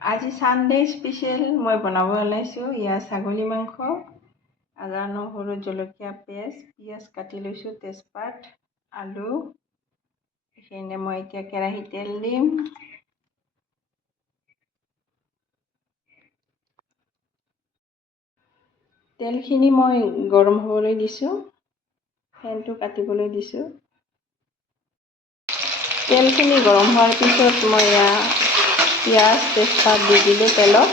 আজি Sunday special মই বনাব ওলাইছোঁ। ইয়াৰ ছাগলী মাংস, আদা নহৰু জলকীয়া পেষ্ট, পিঁয়াজ কাটি লৈছোঁ, তেজপাত, আলু। এইখিনি মই এতিয়া কেৰাহীত তেল দিম। তেলখিনি মই গৰম হ'বলৈ দিছোঁ। ফেনটো কাটিবলৈ দিছোঁ। তেলখিনি গৰম হোৱাৰ পিছত মই পিঁয়াজ তেজপাত দি দিলোঁ তেলত।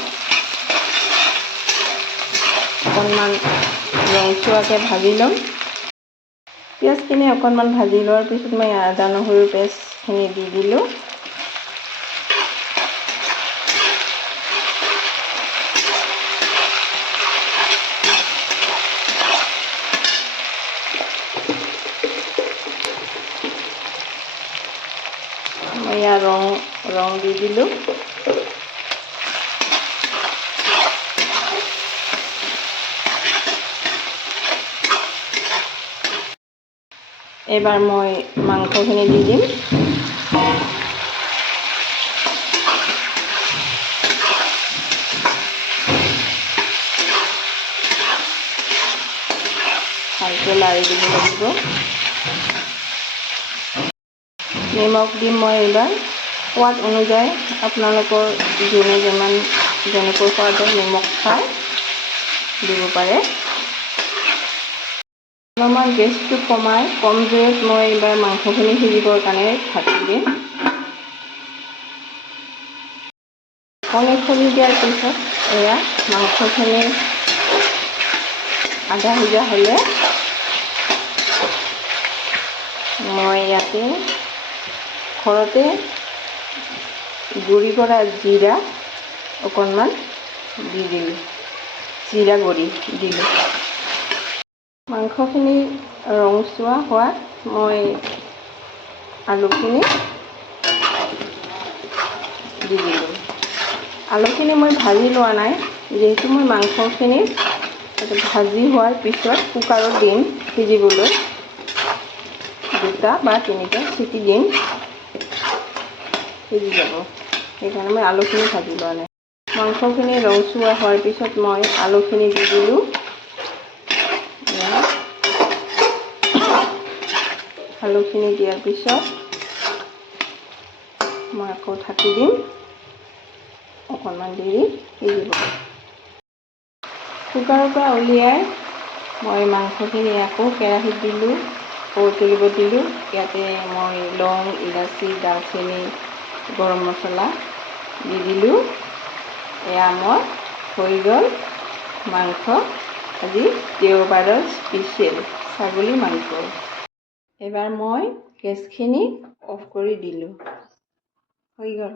অকণমান ৰংচুৱাকৈ ভাজি ল'ম। পিঁয়াজখিনি অকণমান ভাজি লোৱাৰ পিছত মই আদা নহৰু পেষ্টখিনি দি দিলোঁ। মই ৰং দি দিলোঁ। এবাৰ মই মাংসখিনি দি দিম। ভালকৈ লাৰি দিব লাগিব। নিমখ দিম মই এইবাৰ সোৱাদ অনুযায়ী। আপোনালোকৰ যোনে যেনেকৈ সোৱাদত নিমখ খায় দিব পাৰে। অলপমান গেছটো কম জুইত মই এইবাৰ মাংসখিনি সিজিবৰ কাৰণে ঢাকি দিম। ঢাকনি খুলি দিয়াৰ পিছত মাংসখিনি আধা সিজা হ'লে মই ইয়াতে ঘৰতে গুড়ি কৰা জিৰা অকণমান দি দিলোঁ। জিৰা গুড়ি দিলোঁ। মাংসখিনি ৰংচুৱা হোৱাত মই আলুখিনি দি দিলোঁ। আলুখিনি মই ভাজি লোৱা নাই, যিহেতু মই মাংসখিনি ভাজি হোৱাৰ পিছত কুকাৰত দিম সিজিবলৈ। 2 বা 3টা চিটি দিম, সিজি যাব। সেইকাৰণে মই আলুখিনি ভাজি লোৱা নাই। মাংসখিনি ৰংচুৱা হোৱাৰ পিছত মই আলুখিনি দি দিলোঁ। আলুখিনি দিয়াৰ পিছত মই আকৌ ঢাকি দিম। অকণমান দেৰি সিজিব। কুকাৰৰ পৰা উলিয়াই মই মাংসখিনি আকৌ কেৰাহীত দিলোঁ, উতলিব দিলোঁ। ইয়াতে মই লং, ইলাচি, দালচেনি, গৰম মছলা দি দিলোঁ। এয়া মোৰ হৈ গ'ল মাংস, আজি দেওবাৰৰ স্পেচিয়েল ছাগলী মাংস। এবাৰ মই গেছখিনি অফ কৰি দিলোঁ। হৈ গ'ল।